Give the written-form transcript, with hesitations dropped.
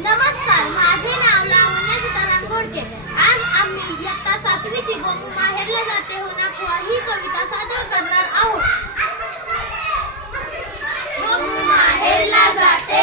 नमस्कार, माझे नाव लावण्य सीताराम घोडके. आज आम्ही इयत्ता 7वीची गोमू माहेरला जाते हो नाखवा ही कविता सादर करणार आहोत. गोमू माहेरला जाते